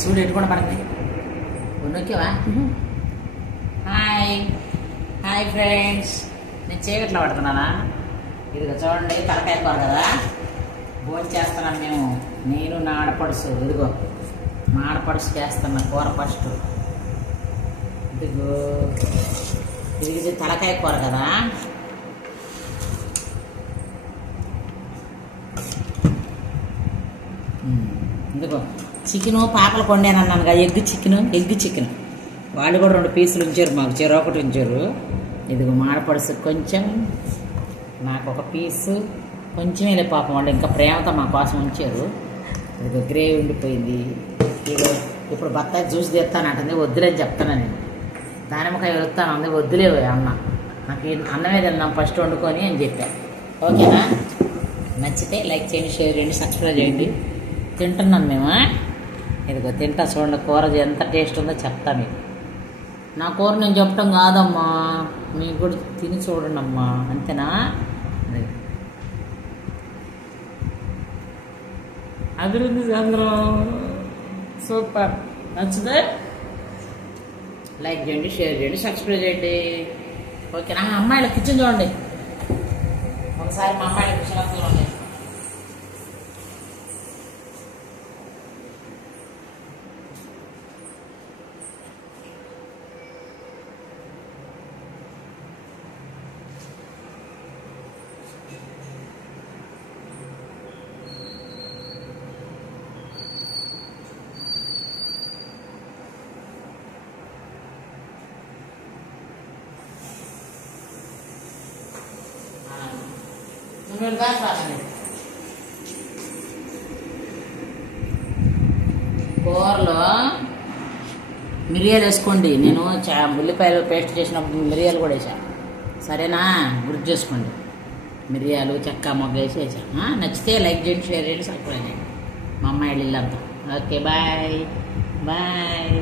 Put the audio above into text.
చూడు ఎట్టుకుండా పడుతుంది నొక్కేవా hi hi friends నేను చీకట్లో పడుతున్నానా ఇదిగో చూడండి తలకాయ కూర కదా భోజనం చేస్తున్నాను మేము నేను నా ఆడపడుసు ఇదిగో మా ఆడపడుసు చేస్తున్నా కూర ఫస్ట్ ఇదిగో ఇది తలకాయ కూర కదా ఇదిగో చికెను పాపలు కొండానన్నాను కదా ఎగ్ చికెన్ వాళ్ళు కూడా 2 పీసులు ఉంచారు మాకు చెరొకటి ఉంచారు ఇదిగో మాడపడుసు కొంచెం నాకు ఒక పీసు కొంచెమే పాపం వాళ్ళు ఇంకా ప్రేమతో మా కోసం ఉంచారు ఇదిగో గ్రేవీ ఉండిపోయింది ఇదిగో ఇప్పుడు బత్తాయి జ్యూస్ తెస్తానంటుంది వద్దులేని చెప్తాను నేను దానిమ్మకాయ వెళ్తాను అంది వద్దులేవు అన్న నాకు అన్నమే తిందాం ఫస్ట్ వండుకొని అని చెప్పాను ఓకేనా నచ్చితే లైక్ చేయండి షేర్ చేయండి సబ్స్క్రైబ్ చేయండి తింటున్నాం మేము ఇదిగో తింటా చూడండి కూర ఎంత టేస్ట్ ఉందో చెప్తా మీకు నా కూర నేను చెప్పటం కాదమ్మా మీకు కూడా తిని చూడండి అమ్మా అంతేనా అభివృద్ధి చంద్రం సూపర్ నచ్చితే లైక్ చేయండి షేర్ చేయండి సబ్స్క్రైబ్ చేయండి ఓకేనా అమ్మాయిల కిచెన్ చూడండి ఒకసారి మా అమ్మాయిల కిచెన్ చూడండి కూరలో మిరియాలు వేసుకోండి నేను ఉల్లిపాయలు పేస్ట్ చేసినప్పుడు మిరియాలు కూడా వేసాను సరేనా గుర్తు చేసుకోండి మిరియాలు చెక్క మొగ్గ వేసాను నచ్చితే లైక్ చేయండి షేర్ చేయండి సబ్స్క్రైబ్ చేయండి మా అమ్మాయి ఇల్లంతా ఓకే బాయ్ బాయ్